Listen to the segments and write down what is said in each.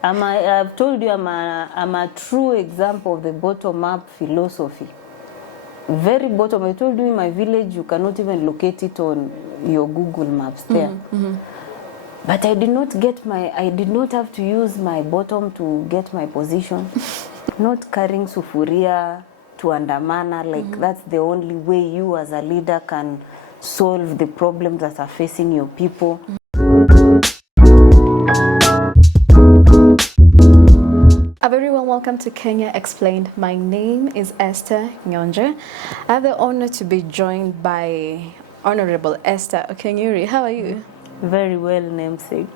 I've told you I'm a true example of the bottom-up philosophy. Very bottom. I told you in my village you cannot even locate it on your Google Maps there. But I did not have to use my bottom to get my position. Not carrying sufuria to andamana, like that's the only way you as a leader can solve the problems that are facing your people. A very warm welcome to Kenya Explained. My name is Esther Okenyuri. I have the honor to be joined by Honorable Esther Okenyuri. How are you? Very well, namesake.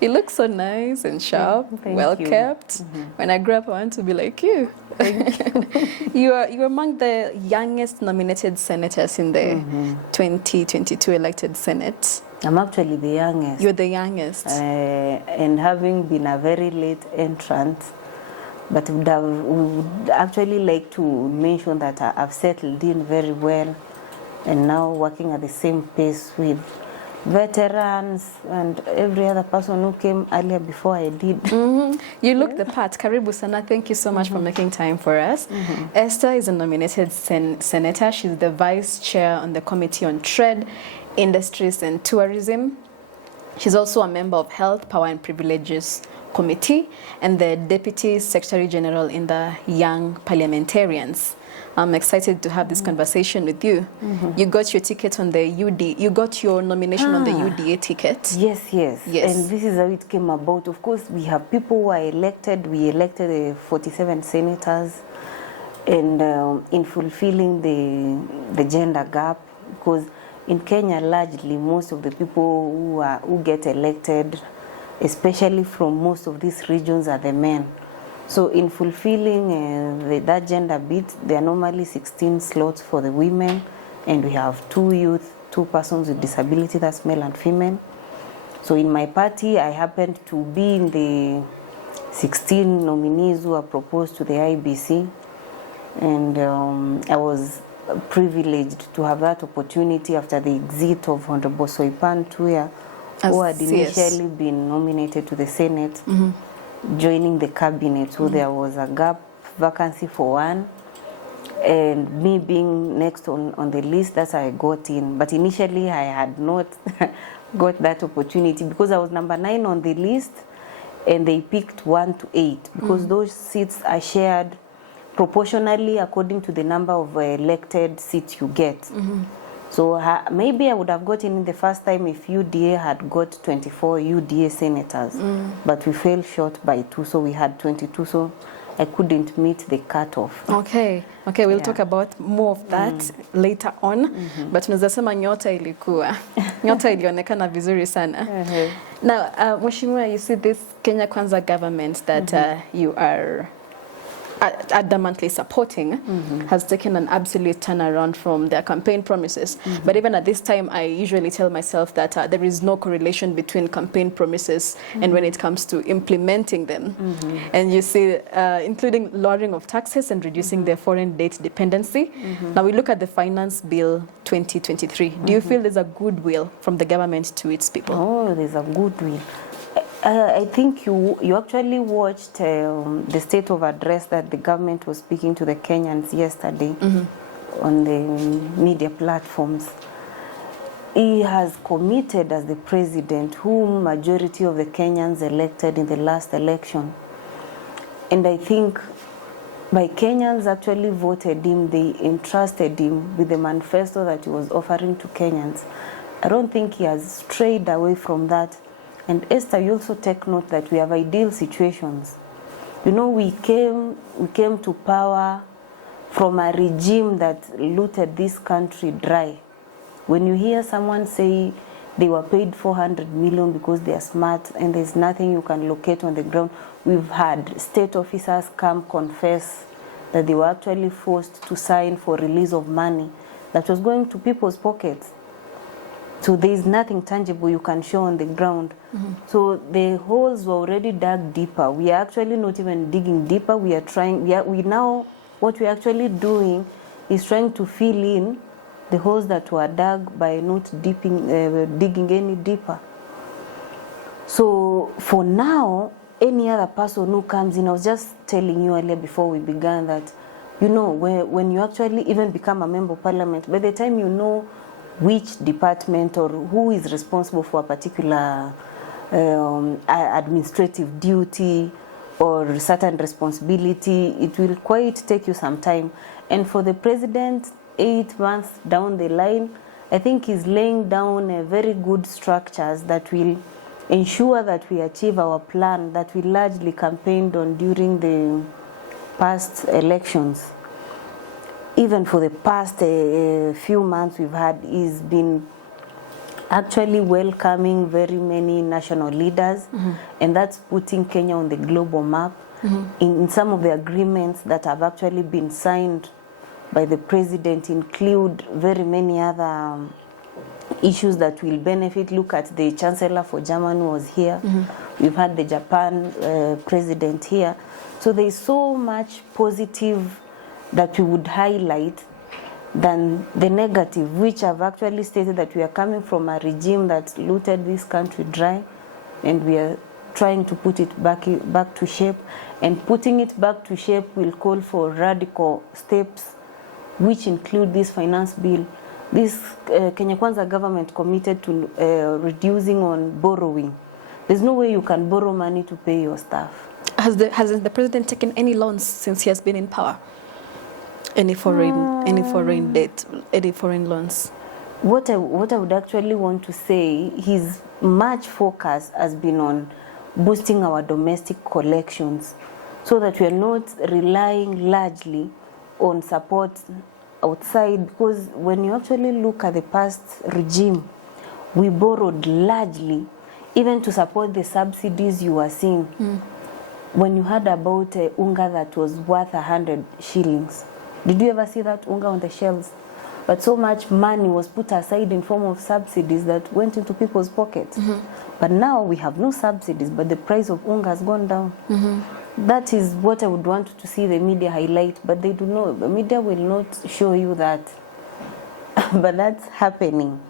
You look so nice and sharp, well kept. When I grow up, I want to be like you. Thank you. You're among the youngest nominated senators in the 2022 elected Senate. I'm actually the youngest. You're the youngest. And having been a very late entrant, but would actually like to mention that I've settled in very well and now working at the same pace with veterans and every other person who came earlier before I did. You look the part. Karibu sana. Thank you so much for making time for us. Esther is a nominated senator. She's the vice chair on the Committee on Trade, Industries and Tourism. She's also a member of Health, Power and Privileges Committee and the Deputy Secretary General in the Young Parliamentarians. I'm excited to have this conversation with you. You got your ticket on the you got your nomination on the UDA ticket. Yes. And this is how it came about. Of course, we have people who are elected. We elected 47 senators, and in fulfilling the gender gap, because in Kenya, largely, most of the people who get elected, especially from most of these regions, are the men. So in fulfilling that gender bit, there are normally 16 slots for the women, and we have 2 youth, 2 persons with disability, that's male and female. So in my party, I happened to be in the 16 nominees who are proposed to the IBC, and I was privileged to have that opportunity after the exit of Honorable Soipan Tuya, who had initially been nominated to the Senate, joining the cabinet. So there was a gap vacancy for one, and me being next on the list, that's how I got in. But initially I had not got that opportunity because I was number 9 on the list, and they picked 1 to 8 because those seats are shared proportionally according to the number of elected seats you get. So maybe I would have gotten in the first time if UDA had got 24 UDA senators, but we fell short by 2, so we had 22, so I couldn't meet the cutoff. Okay, we'll talk about more of that later on, but tunaweza sema nyota ilikuwa. Nyota ilionekana vizuri sana. Now, Mheshimiwa, you see this Kenya Kwanza government that you are adamantly supporting has taken an absolute turnaround from their campaign promises. But even at this time, I usually tell myself that there is no correlation between campaign promises and when it comes to implementing them. And you see, including lowering of taxes and reducing their foreign debt dependency. Now we look at the Finance Bill 2023. Do you feel there's a goodwill from the government to its people? Oh, there's a goodwill. I think you actually watched the state of address that the government was speaking to the Kenyans yesterday on the media platforms. He has committed as the president whom majority of the Kenyans elected in the last election. And I think by Kenyans actually voted him, they entrusted him with the manifesto that he was offering to Kenyans. I don't think he has strayed away from that. And Esther, you also take note that we have ideal situations. You know, we came to power from a regime that looted this country dry. When you hear someone say they were paid 400 million because they are smart and there's nothing you can locate on the ground, we've had state officers come confess that they were actually forced to sign for release of money that was going to people's pockets. So there is nothing tangible you can show on the ground. So the holes were already dug deeper. We are actually not even digging deeper. We are trying. We now what we're actually doing is trying to fill in the holes that were dug by not digging any deeper. So for now, any other person who comes in. I was just telling you earlier before we began that, you know, when you actually even become a member of parliament, by the time you know which department or who is responsible for a particular administrative duty or certain responsibility, it will quite take you some time. And for the president, 8 months down the line, I think he's laying down a very good structures that will ensure that we achieve our plan that we largely campaigned on during the past elections. Even for the past few months we've had, he's been actually welcoming very many national leaders, and that's putting Kenya on the global map. In some of the agreements that have actually been signed by the president include very many other issues that will benefit. Look at the Chancellor for Germany was here. We've had the Japan president here. So there is so much positive that we would highlight than the negative, which have actually stated that we are coming from a regime that looted this country dry, and we are trying to put it back to shape. And putting it back to shape will call for radical steps, which include this finance bill. This Kenya Kwanza government committed to reducing on borrowing. There's no way you can borrow money to pay your staff. Has the president taken any loans since he has been in power? Any foreign debt, any foreign loans? What I would actually want to say, his much focus has been on boosting our domestic collections so that we are not relying largely on support outside, because when you actually look at the past regime, we borrowed largely even to support the subsidies you are seeing. When you heard about unga that was worth 100 shillings, did you ever see that unga on the shelves? But so much money was put aside in form of subsidies that went into people's pockets. But now we have no subsidies, but the price of unga has gone down. That is what I would want to see the media highlight, but they do not. The media will not show you that. But that's happening.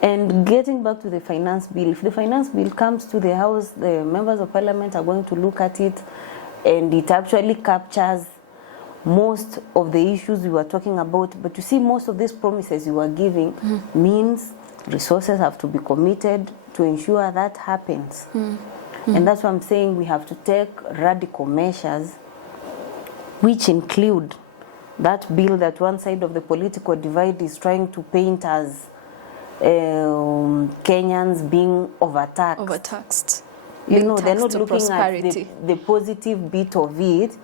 And getting back to the finance bill, if the finance bill comes to the House, the members of parliament are going to look at it, and it actually captures most of the issues we were talking about. But you see, most of these promises you are giving means resources have to be committed to ensure that happens. And that's why I'm saying we have to take radical measures, which include that bill that one side of the political divide is trying to paint as Kenyans being overtaxed. You know, they're not looking at the positive bit of it.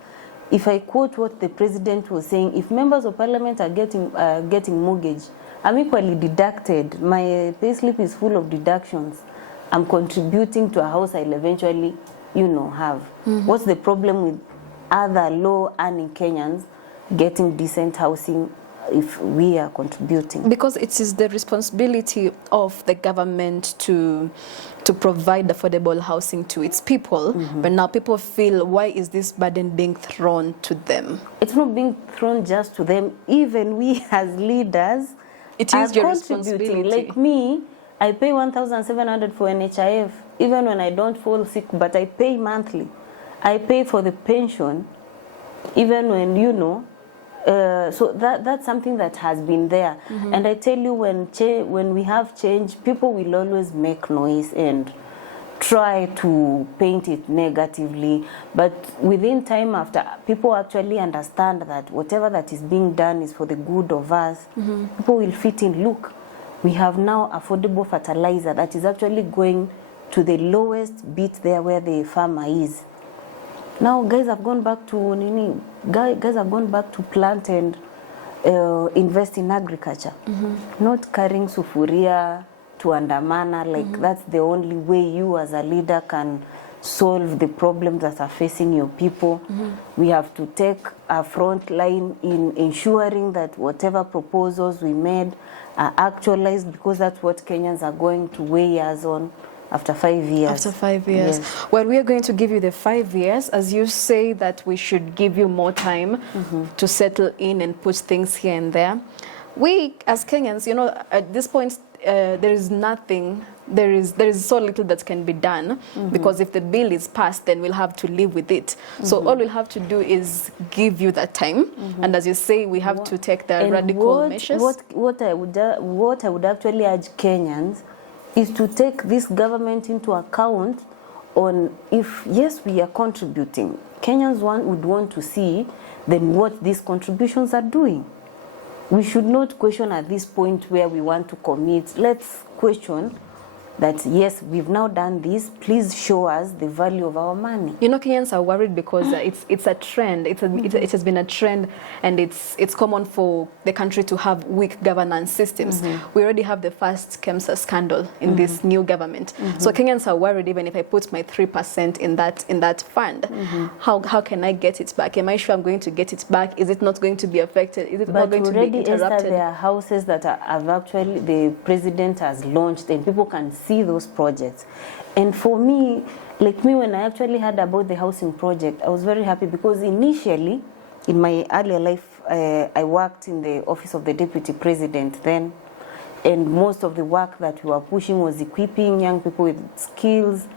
If I quote what the president was saying, if members of parliament are getting mortgage, I'm equally deducted. My payslip is full of deductions. I'm contributing to a house I'll eventually, you know, have. What's the problem with other low-earning Kenyans getting decent housing if we are contributing? Because it is the responsibility of the government to provide affordable housing to its people, but now people feel, why is this burden being thrown to them? It's not being thrown just to them. Even we as leaders it is your responsibility. Like me, I pay 1,700 for NHIF, even when I don't fall sick, but I pay monthly. I pay for the pension, even when, you know, so that's something that has been there. And I tell you, when we have change, people will always make noise and try to paint it negatively. But within time, after people actually understand that whatever that is being done is for the good of us, people will fit in. Look, we have now affordable fertilizer that is actually going to the lowest bit there where the farmer is. Now guys have gone back to guys have gone back to plant and invest in agriculture, not carrying sufuria to andamana. Like that's the only way you as a leader can solve the problems that are facing your people. We have to take a front line in ensuring that whatever proposals we made are actualized, because that's what Kenyans are going to weigh us on after 5 years. After 5 years. Yes. Well, we are going to give you the 5 years. As you say that we should give you more time to settle in and put things here and there. We, as Kenyans, you know, at this point, there is nothing, there is so little that can be done, because if the bill is passed, then we'll have to live with it. So all we'll have to do is give you that time, and as you say, we have to take the radical measures. What I would actually urge Kenyans is to take this government into account on if, yes, we are contributing. Kenyans would want to see then what these contributions are doing. We should not question at this point where we want to commit. Let's question that, yes, we've now done this, please show us the value of our money. You know, Kenyans are worried because it's a trend. It has been a trend, and it's common for the country to have weak governance systems. We already have the first KEMSA scandal in this new government. So Kenyans are worried, even if I put my 3% in that fund, how can I get it back? Am I sure I'm going to get it back? Is it not going to be affected? Is it not going to be interrupted? Esther, there are houses that have actually, the president has launched, and people can see those projects. And for me, like me, when I actually heard about the housing project, I was very happy, because initially, in my earlier life, I worked in the office of the deputy president then, and most of the work that we were pushing was equipping young people with skills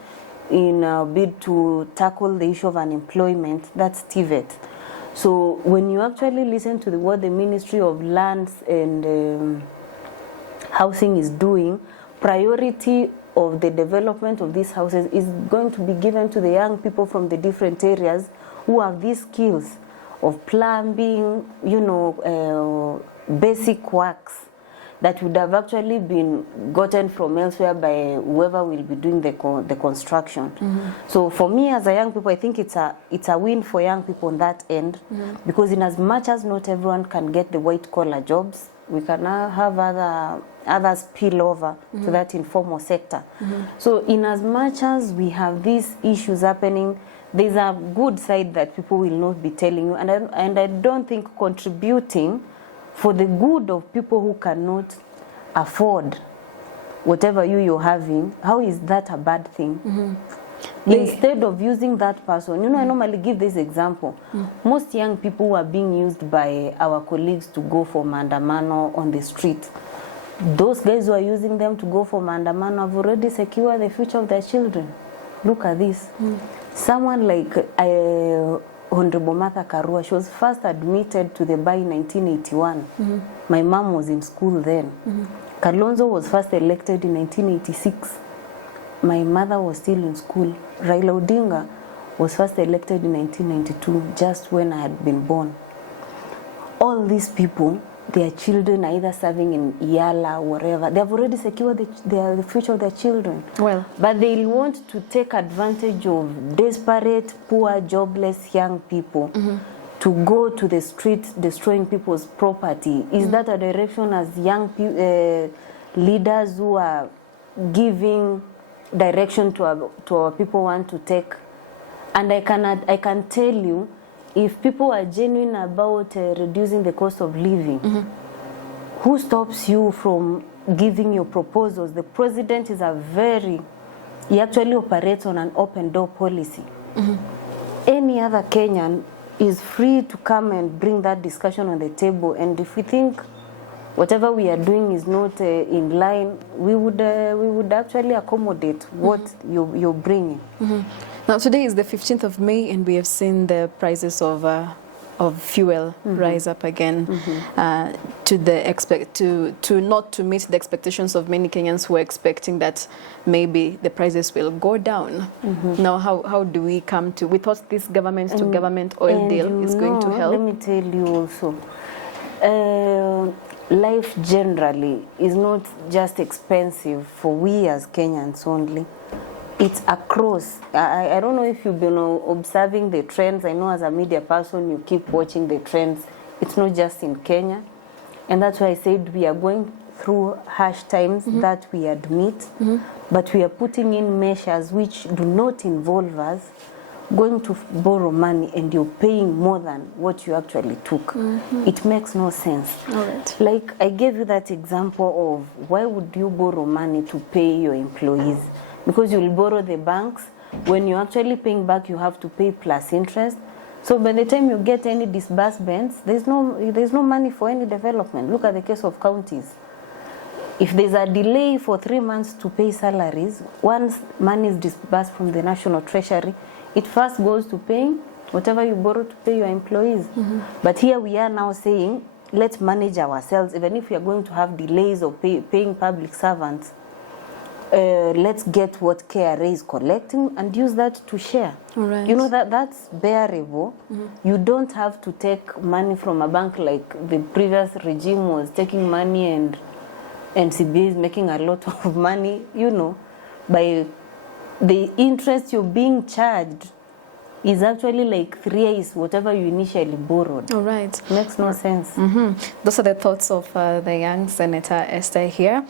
in a bid to tackle the issue of unemployment. That's TVET. So when you actually listen to what the Ministry of Lands and Housing is doing, priority of the development of these houses is going to be given to the young people from the different areas who have these skills of plumbing, you know, basic works that would have actually been gotten from elsewhere by whoever will be doing the construction. So for me as a young people, I think it's a win for young people on that end, because in as much as not everyone can get the white collar jobs, we can now have others spill over to that informal sector. So in as much as we have these issues happening, there's a good side that people will not be telling you, and I don't think contributing for the good of people who cannot afford whatever you're having, how is that a bad thing? Instead of using that person, you know, I normally give this example. Most young people who are being used by our colleagues to go for maandamano on the street, those guys who are using them to go for maandamano have already secured the future of their children. Look at this. Someone like Honorable Martha Karua, she was first admitted to the bar in 1981. My mom was in school then. Kalonzo was first elected in 1986. My mother was still in school. Raila Odinga was first elected in 1992, just when I had been born. All these people, their children are either serving in Yala or wherever. They have already secured the future of their children. Well, but they want to take advantage of desperate, poor, jobless young people to go to the street destroying people's property. Is that a direction as young leaders who are giving direction to our people want to take? And I can tell you, if people are genuine about reducing the cost of living, who stops you from giving your proposals? The president is he actually operates on an open door policy. Any other Kenyan is free to come and bring that discussion on the table, and if we think whatever we are doing is not in line, we would actually accommodate what you're bringing. Now today is the 15th of May, and we have seen the prices of fuel rise up again to not to meet the expectations of many Kenyans who are expecting that maybe the prices will go down. Now how do we come to, we thought this government to government oil deal is going to help. Let me tell you also, life generally is not just expensive for we as Kenyans only. It's across. I don't know if you've been observing the trends. I know as a media person you keep watching the trends. It's not just in Kenya. And that's why I said we are going through harsh times, that we admit. But we are putting in measures which do not involve us going to borrow money and you're paying more than what you actually took. It makes no sense. Right. Like I gave you that example of why would you borrow money to pay your employees? Because you'll borrow the banks. When you're actually paying back, you have to pay plus interest. So by the time you get any disbursements, there's no money for any development. Look at the case of counties. if there's a delay for 3 months to pay salaries, once money is disbursed from the National Treasury, it first goes to paying whatever you borrow to pay your employees. But here we are now saying, let's manage ourselves, even if we are going to have delays of paying public servants. Let's get what KRA is collecting and use that to share. Right. You know, that's bearable. You don't have to take money from a bank like the previous regime was taking money, and NCBA is making a lot of money, you know, by the interest you're being charged is actually like 3x whatever you initially borrowed. All right. Makes no sense. Those are the thoughts of the young Senator Esther here.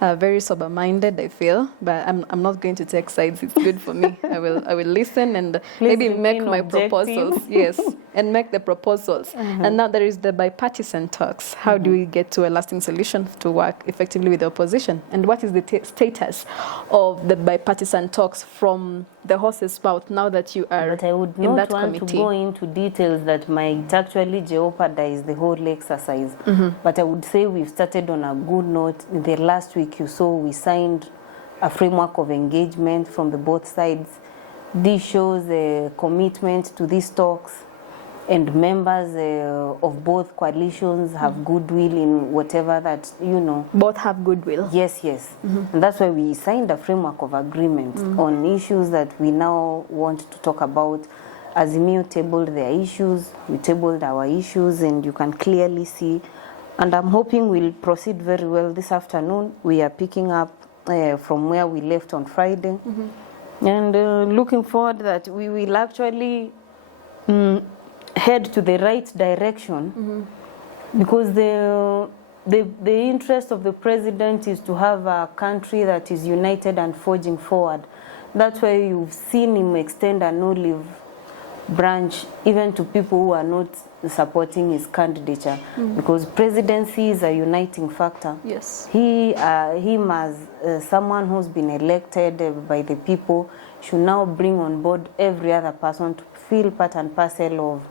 Very sober-minded, I feel, but I'm not going to take sides. It's good for me. I will listen and maybe make my proposals. Yes, and make the proposals. And now there is the bipartisan talks. How do we get to a lasting solution to work effectively with the opposition? And what is the status of the bipartisan talks from the horse's mouth now that you are in that committee? But I would not want to go into details that might actually jeopardize the whole exercise. But I would say we've started on a good note. In the last week you saw we signed a framework of engagement from the both sides. This shows a commitment to these talks, and members of both coalitions have goodwill in whatever that, you know. Both have goodwill? Yes, yes. And that's why we signed a framework of agreement on issues that we now want to talk about. Azimio tabled their issues, we tabled our issues, and you can clearly see. And I'm hoping we'll proceed very well this afternoon. We are picking up from where we left on Friday. And looking forward that we will actually head to the right direction, because the interest of the president is to have a country that is united and forging forward. That's why you've seen him extend an olive branch even to people who are not supporting his candidature, because presidency is a uniting factor. Yes. Him as someone who's been elected by the people should now bring on board every other person to feel part and parcel of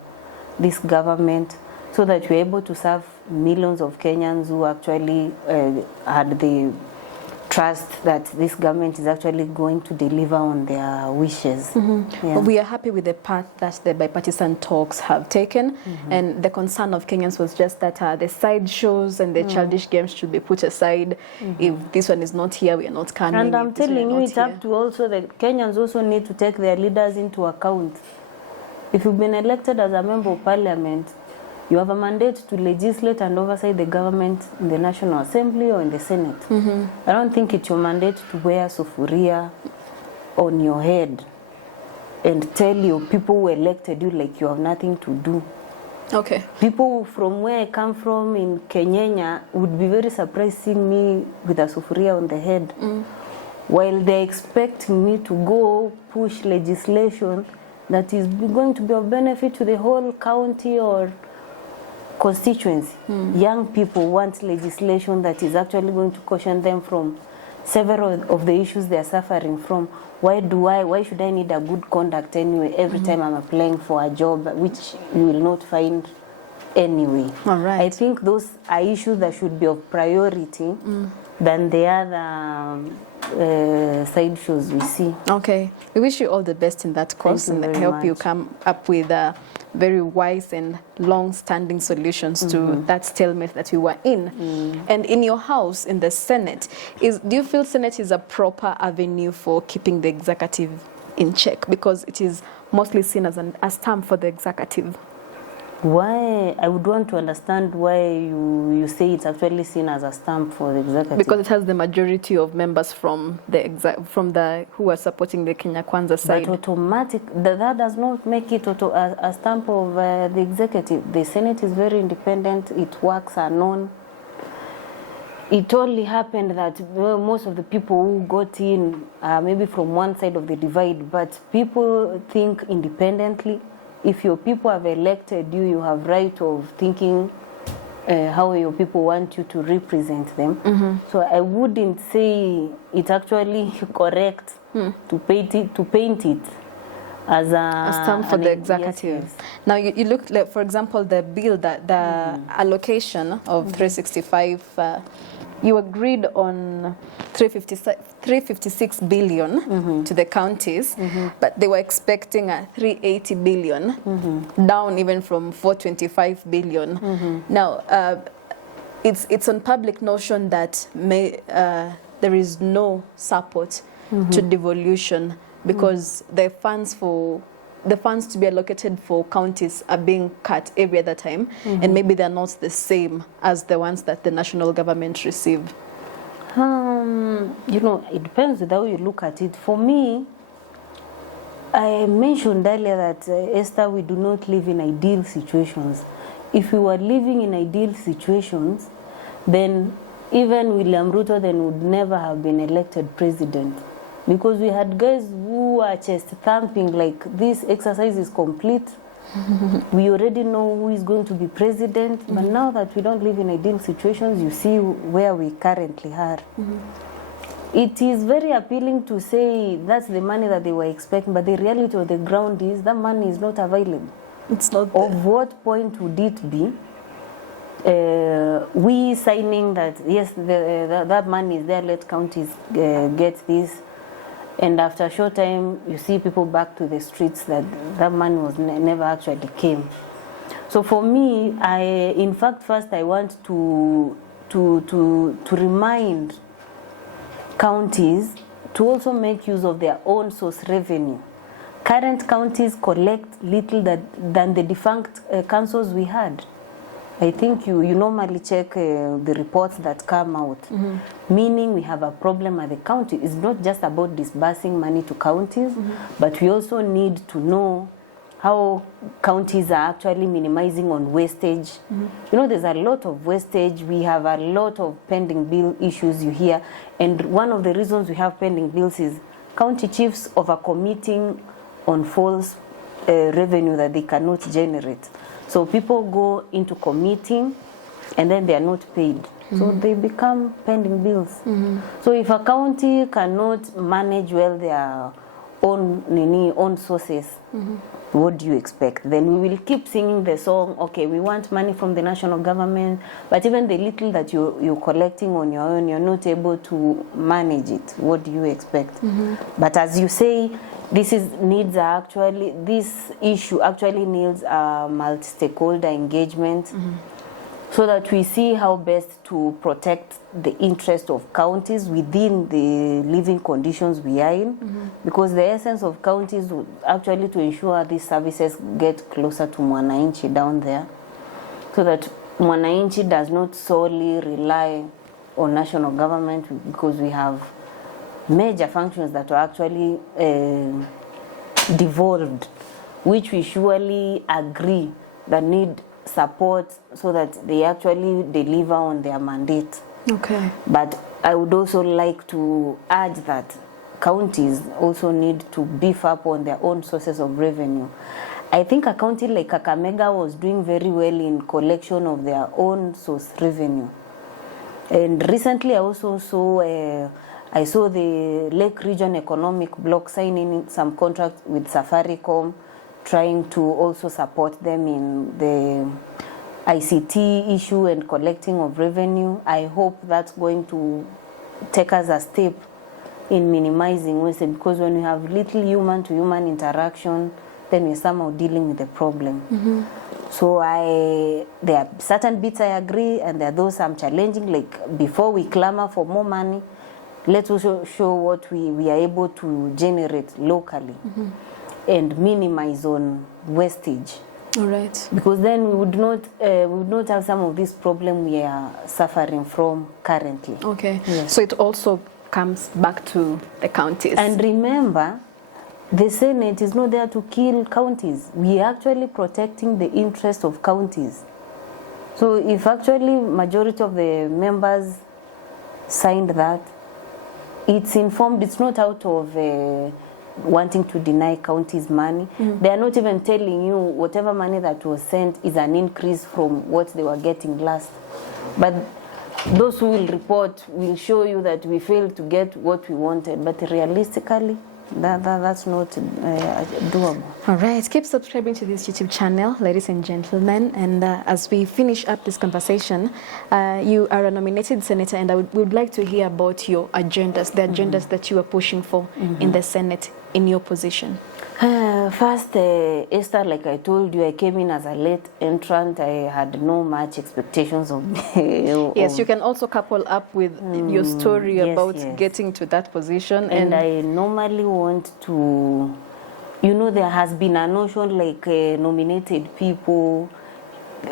this government, so that we're able to serve millions of Kenyans who actually had the trust that this government is actually going to deliver on their wishes. Well, we are happy with the path that the bipartisan talks have taken, and the concern of Kenyans was just that the side shows and the childish games should be put aside. If this one is not here, we are not coming. And I'm telling you, it's up to also the Kenyans also need to take their leaders into account. If you've been elected as a member of parliament, you have a mandate to legislate and oversight the government in the National Assembly or in the Senate. I don't think it's your mandate to wear sufuria on your head and tell your people who elected you like you have nothing to do. Okay. People from where I come from in Kenya would be very surprised seeing me with a sufuria on the head, while they're expecting me to go push legislation that is going to be of benefit to the whole county or constituency. Young people want legislation that is actually going to caution them from several of the issues they are suffering from. Why should I need a good conduct anyway every time I'm applying for a job, which you will not find anyway? All right. I think those are issues that should be of priority than the other side shows we see. Okay. We wish you all the best in that course, and I hope you come up with very wise and long-standing solutions to that stalemate that we were in. And in your house, in the Senate, do you feel Senate is a proper avenue for keeping the executive in check? Because it is mostly seen as a stamp for the executive. Why? I would want to understand why you say it's actually seen as a stamp for the executive. Because it has the majority of members from the who are supporting the Kenya Kwanza side. But that does not make it a stamp of the executive. The Senate is very independent. Its works are known. It only happened that most of the people who got in maybe from one side of the divide, but people think independently. If your people have elected you, you have right of thinking how your people want you to represent them. So I wouldn't say it's actually correct to paint it as a stamp for the executive. Yes. Now you look, like, for example, the bill, that the allocation of 365, you agreed on 356 billion to the counties, but they were expecting a 380 billion, down even from 425 billion. Now, it's on public notion that there is no support to devolution because the funds to be allocated for counties are being cut every other time, and maybe they're not the same as the ones that the national government receive. You know, it depends on how you look at it. For me, I mentioned earlier that, Esther, we do not live in ideal situations. If we were living in ideal situations, then even William Ruto then would never have been elected president. Because we had guys who are chest thumping like this exercise is complete. We already know who is going to be president. But now that we don't live in ideal situations, you see where we currently are. It is very appealing to say that's the money that they were expecting, but the reality of the ground is that money is not available. It's not there. Of what point would it be? We signing that, yes, that money is there, let counties get this. And after a short time, you see people back to the streets that money was never actually came. So for me, in fact, first I want to remind counties to also make use of their own source revenue. Current counties collect little than the defunct councils we had. I think you normally check the reports that come out, meaning we have a problem at the county. It's not just about disbursing money to counties, but we also need to know how counties are actually minimizing on wastage. You know, there's a lot of wastage. We have a lot of pending bill issues you hear, and one of the reasons we have pending bills is county chiefs overcommitting on false revenue that they cannot generate. So people go into committing and then they are not paid. So they become pending bills. So if a county cannot manage well their own sources, what do you expect? Then we will keep singing the song, okay, we want money from the national government, but even the little that you're collecting on your own, you're not able to manage it. What do you expect? But as you say, this issue actually needs a multi-stakeholder engagement, so that we see how best to protect the interest of counties within the living conditions we are in, because the essence of counties would actually to ensure these services get closer to mwananchi down there, so that mwananchi does not solely rely on national government, because we have major functions that are actually devolved, which we surely agree that need support so that they actually deliver on their mandate. Okay. But I would also like to add that counties also need to beef up on their own sources of revenue. I think a county like Kakamega was doing very well in collection of their own source revenue. And recently I also saw the Lake Region Economic Bloc signing some contracts with Safaricom, trying to also support them in the ICT issue and collecting of revenue. I hope that's going to take us a step in minimizing waste, because when you have little human-to-human interaction, then we're somehow dealing with the problem. So there are certain bits I agree, and there are those I'm challenging. Like, before we clamor for more money, let's also show what we are able to generate locally and minimize on wastage. All right. Because then we would not have some of this problem we are suffering from currently. Okay. Yes. So it also comes back to the counties. And remember, the Senate is not there to kill counties. We are actually protecting the interest of counties. So if actually majority of the members signed that, it's informed, it's not out of wanting to deny counties money. They are not even telling you whatever money that was sent is an increase from what they were getting last. But those who will report will show you that we failed to get what we wanted. But realistically, that's not doable. All right, keep subscribing to this YouTube channel, ladies and gentlemen. And as we finish up this conversation, you are a nominated senator, and would like to hear about your agendas, the agendas that you are pushing for in the Senate in your position. First, Esther, like I told you, I came in as a late entrant. I had no much expectations of Yes, you can also couple up with your story about getting to that position. And I normally want to, there has been a notion like nominated people,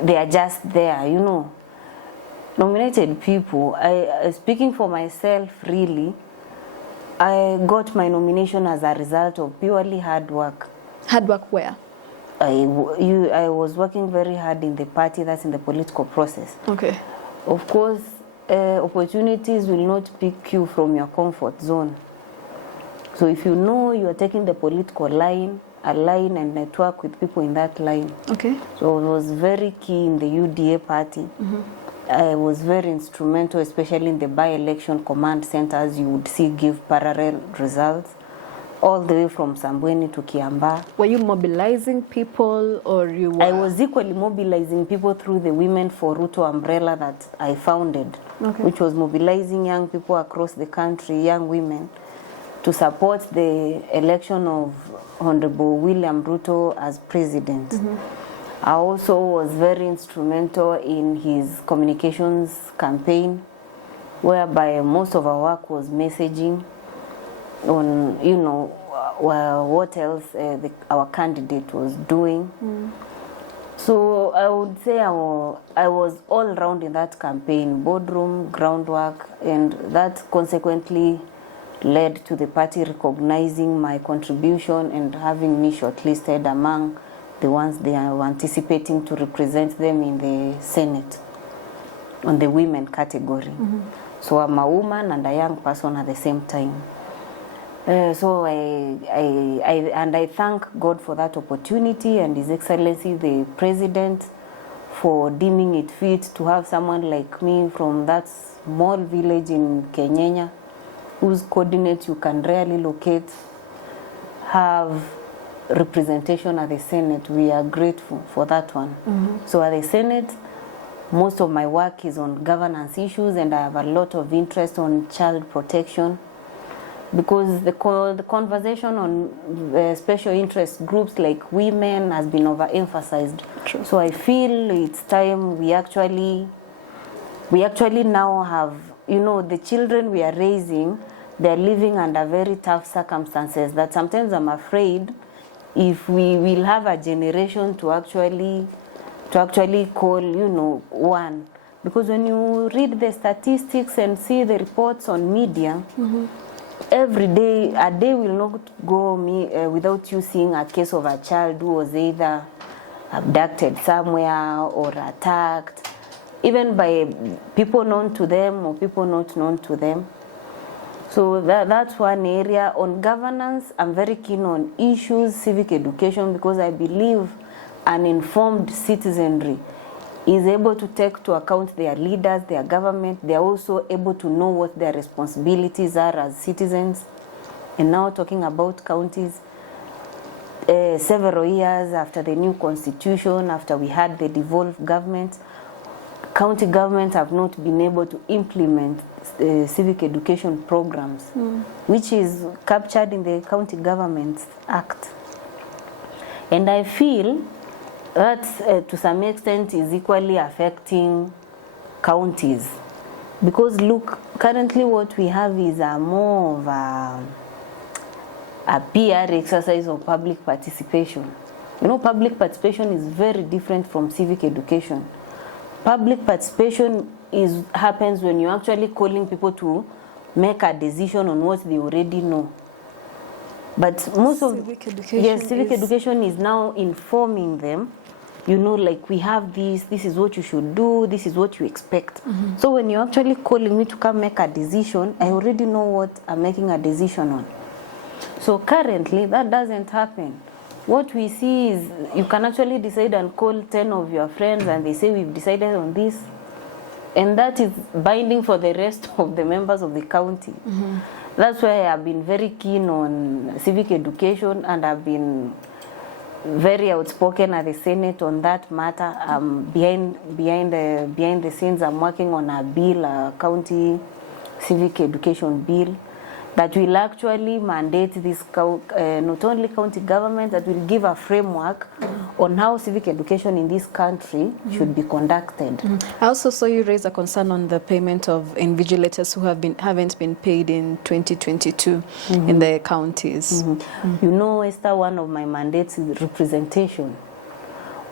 they are just there, Nominated people, speaking for myself, really, I got my nomination as a result of purely hard work. Hard work where? I was working very hard in the party, that's in the political process. Okay. Of course, opportunities will not pick you from your comfort zone. So if you know you are taking the political line, align and network with people in that line. Okay. So it was very key in the UDA party. I was very instrumental, especially in the by-election command centers. You would see give parallel results all the way from Sambweni to Kiambaa. Were you mobilizing people, or you were? I was equally mobilizing people through the Women for Ruto umbrella that I founded, which was mobilizing young people across the country, young women, to support the election of Honorable William Ruto as president. I also was very instrumental in his communications campaign, whereby most of our work was messaging on, what else our candidate was doing. So I would say I was all around in that campaign, boardroom, groundwork, and that consequently led to the party recognizing my contribution and having me shortlisted among the ones they are anticipating to represent them in the Senate on the women category. So I'm a woman and a young person at the same time. So I thank God for that opportunity and His Excellency the President for deeming it fit to have someone like me from that small village in Kenyenya, whose coordinates you can rarely locate, have representation at the Senate. We are grateful for that one. So at the Senate, most of my work is on governance issues, and I have a lot of interest on child protection, because the conversation on special interest groups like women has been overemphasized. True. So I feel it's time we actually now have, the children we are raising, they're living under very tough circumstances that sometimes I'm afraid if we will have a generation to actually call, one. Because when you read the statistics and see the reports on media, every day, a day will not go without you seeing a case of a child who was either abducted somewhere or attacked, even by people known to them or people not known to them. So that's one area. On governance, I'm very keen on issues, civic education, because I believe an informed citizenry is able to take to account their leaders, their government. They are also able to know what their responsibilities are as citizens. And now talking about counties, several years after the new constitution, after we had the devolved government, county governments have not been able to implement civic education programs, which is captured in the County Governments Act. And I feel that to some extent is equally affecting counties. Because look, currently what we have is more of a PR exercise of public participation. Public participation is very different from civic education. Public participation happens when you're actually calling people to make a decision on what they already know. But most civic education is now informing them, like we have this is what you should do, this is what you expect. So when you're actually calling me to come make a decision, I already know what I'm making a decision on. So currently, that doesn't happen. What we see is you can actually decide and call 10 of your friends and they say we've decided on this. And that is binding for the rest of the members of the county. That's why I've been very keen on civic education, and I've been very outspoken at the Senate on that matter. Behind the scenes, I'm working on a bill, a county civic education bill, that will actually mandate this not only county government, that will give a framework on how civic education in this country should be conducted. I also saw you raise a concern on the payment of invigilators who haven't been paid in 2022 in the counties. You know, Esther, one of my mandates is representation.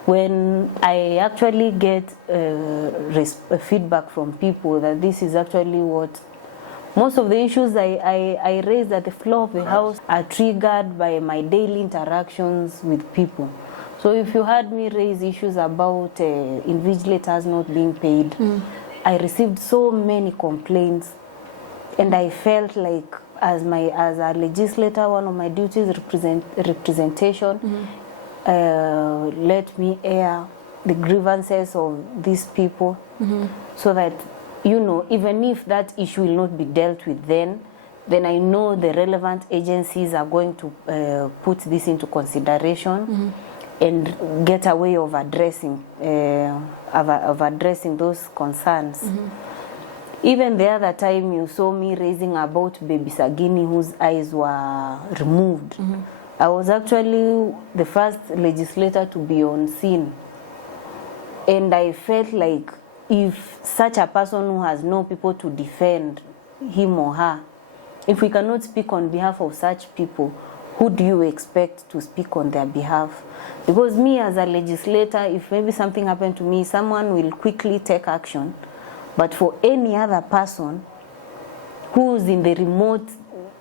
When I actually get feedback from people that this is actually what most of the issues I raised at the floor of the House are triggered by my daily interactions with people. So if you had me raise issues about invigilators not being paid, I received so many complaints, and I felt like as a legislator, one of my duties is representation. Let me air the grievances of these people so that, you know, even if that issue will not be dealt with then I know the relevant agencies are going to put this into consideration and get a way of addressing those concerns. Even the other time you saw me raising about baby Sagini whose eyes were removed. I was actually the first legislator to be on scene, and I felt like if such a person who has no people to defend him or her, if we cannot speak on behalf of such people, who do you expect to speak on their behalf? Because me as a legislator, if maybe something happened to me, someone will quickly take action. But for any other person who's in the remote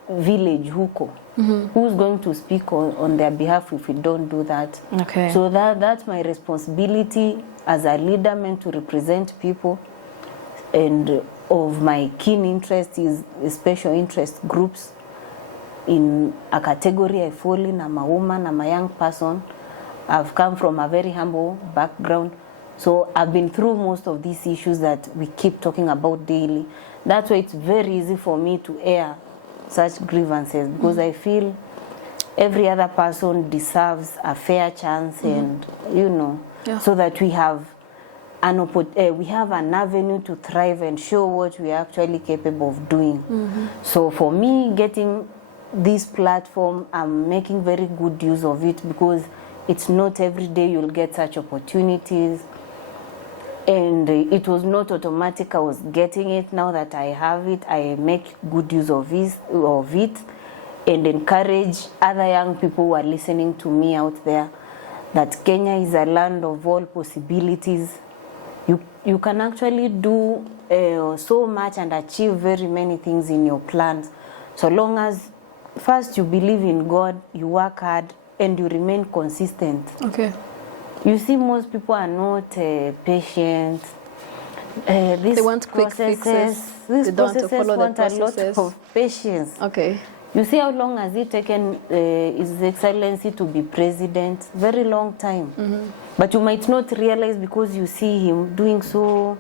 village, who's going to speak on their behalf if we don't do that? Okay. So that's my responsibility as a leader, meant to represent people, and of my keen interest is special interest groups. In a category I fall in, I'm a woman, I'm a young person. I've come from a very humble background. So I've been through most of these issues that we keep talking about daily. That's why it's very easy for me to air such grievances, because I feel every other person deserves a fair chance, and you know, so that we have an avenue to thrive and show what we are actually capable of doing. So for me, getting this platform, I'm making very good use of it, because it's not every day you'll get such opportunities. And it was not automatic I was getting it. Now that I have it, I make good use of it and encourage other young people who are listening to me out there that Kenya is a land of all possibilities. You can actually do so much and achieve very many things in your plans, so long as first you believe in God, you work hard, and you remain consistent. Okay. You see, most people are not patient. They want quick fixes. These they don't processes want want the a lot processes. of patience. Okay. You see how long has it taken His Excellency to be president? Very long time. But you might not realize, because you see him doing so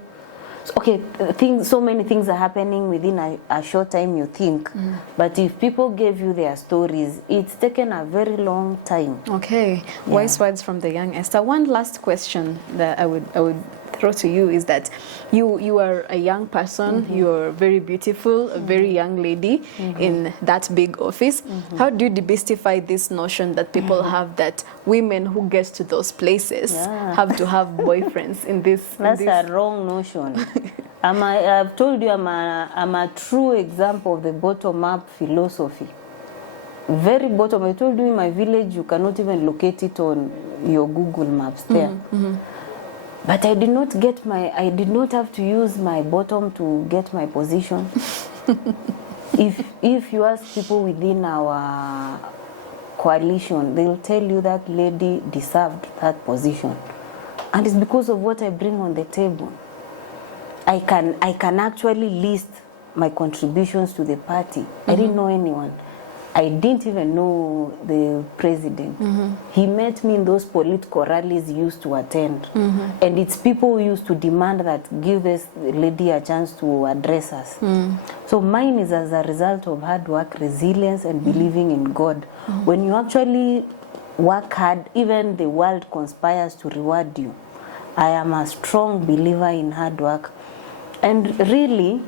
many things are happening within a short time, you think. But if people gave you their stories, it's taken a very long time. Okay. Wise words from the young Esther. One last question that I would throw to you is that you are a young person, you're very beautiful, a very young lady in that big office. How do you demystify this notion that people have that women who get to those places have to have boyfriends in this? That's a wrong notion. I've told you I'm a true example of the bottom-up philosophy. Very bottom. I told you in my village you cannot even locate it on your Google Maps there. But I did not have to use my bottom to get my position. If you ask people within our coalition, they'll tell you that lady deserved that position. And it's because of what I bring on the table. I can actually list my contributions to the party. I didn't know anyone. I didn't even know the president. He met me in those political rallies he used to attend. And it's people who used to demand that give this lady a chance to address us. So mine is as a result of hard work, resilience, and believing in God. When you actually work hard, even the world conspires to reward you. I am a strong believer in hard work. And really,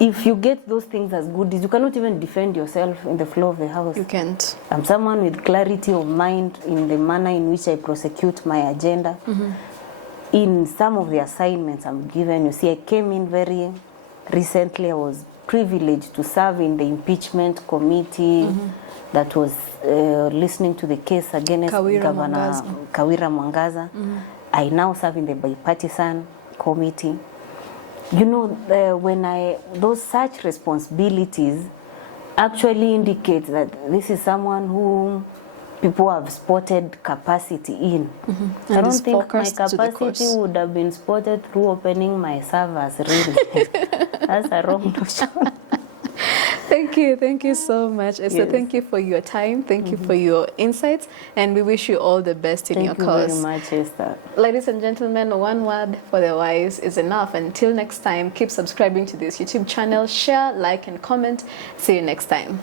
if you get those things as goodies, you cannot even defend yourself in the floor of the house. You can't. I'm someone with clarity of mind in the manner in which I prosecute my agenda. In some of the assignments I'm given, you see, I came in very recently. I was privileged to serve in the impeachment committee that was listening to the case against Governor Kawira Mwangaza. I now serve in the Bipartisan committee. You know, when those such responsibilities actually indicate that this is someone who people have spotted capacity in. I don't think my capacity would have been spotted through opening my servers, really. That's a wrong notion. Thank you so much, Esther. Yes. Thank you for your time. Thank you for your insights, and we wish you all the best in your cause. Thank you very much, Esther. Ladies and gentlemen, one word for the wise is enough. Until next time, keep subscribing to this YouTube channel, share, like, and comment. See you next time.